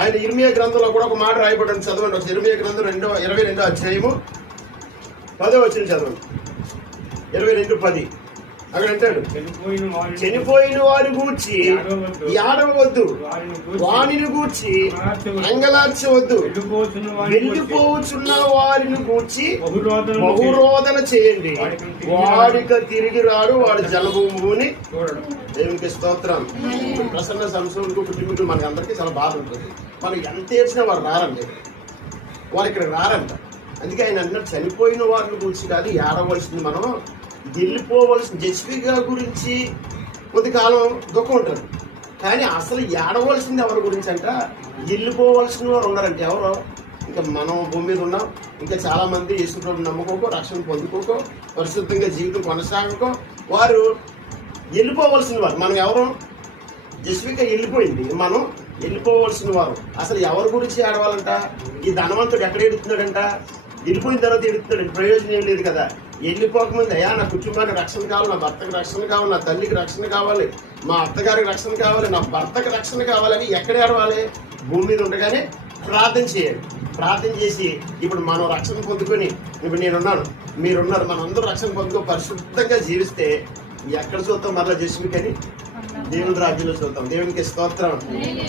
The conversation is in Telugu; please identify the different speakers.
Speaker 1: ఆయన ఇర్మియా గ్రంథంలో కూడా ఒక మాట రాయబడింది చదవండి ఒక ఇర్మియా గ్రంథం రెండో ఇరవై రెండో అధ్యాయము. పదో వచ్చిన చదవండి. ఇరవై రెండు పది. అక్కడ అంటాడు
Speaker 2: చనిపోయిన
Speaker 1: వారి గూర్చి ఏడవద్దు వాణిని గూర్చి
Speaker 2: అంగలార్చవద్దు.
Speaker 1: వెళ్ళిపోవచ్చున్న వారిని గూర్చి
Speaker 2: బహురోధనము
Speaker 1: బహురోధన చేయండి.
Speaker 2: వాడికి తిరిగి
Speaker 1: రాడు వాడి జలభూముని దేవునికి స్తోత్రం. ప్రసన్న సంవత్సరం కుటుంబీకులు మనకి అందరికీ చాలా బాధ ఉంటుంది. మనం ఎంత ఏడ్చినా వారు రారండి. వారు ఇక్కడ రారంట. అందుకే ఆయన అన్నట్టు చనిపోయిన వారిని గురించి కాదు ఏడవలసింది మనం వెళ్ళిపోవలసిన జస్విగా గురించి కొద్ది కాలం దుఃఖం ఉంటుంది. కానీ అసలు ఏడవలసింది ఎవరి గురించి అంట? వెళ్ళిపోవలసిన వారు ఉన్నారంటే. ఎవరు? ఇంకా మనం భూమి మీద ఉన్నాం. ఇంకా చాలామంది యేసుప్రభు నమ్ముకోకో రక్షణ పొందుకోకో పరిశుద్ధంగా జీవితం కొనసాగకో. వారు వెళ్ళిపోవలసిన వారు. మనం ఎవరు? జస్విక వెళ్ళిపోయింది మనం వెళ్ళిపోవలసిన వారు. అసలు ఎవరి గురించి ఆడవాలంట ఈ ధనవంతుడు ఎక్కడ ఎడుతున్నాడంట? వెళ్ళిపోయిన తర్వాత ఎడుతున్నాడు ప్రయోజనం ఏం లేదు కదా? వెళ్ళిపోకముందు అయ్యా నా కుటుంబానికి రక్షణ కావాలి నా భర్తకి రక్షణ కావాలి నా తల్లికి రక్షణ కావాలి మా అత్తగారికి రక్షణ కావాలి నా భర్తకి రక్షణ కావాలని ఎక్కడ ఏడవాలి? భూమి మీద ఉండగానే ప్రార్థన చేయాలి. ప్రార్థన చేసి ఇప్పుడు మనం రక్షణ పొందుకొని ఇప్పుడు నేనున్నాను. మీరున్నారు. మనందరూ రక్షణ పొందుకో పరిశుద్ధంగా జీవిస్తే ఎక్కడ చూద్దాం మరలా జస్మికని దేవుని రాజ్యంలో చూద్దాం దేవునికి స్తోత్రం.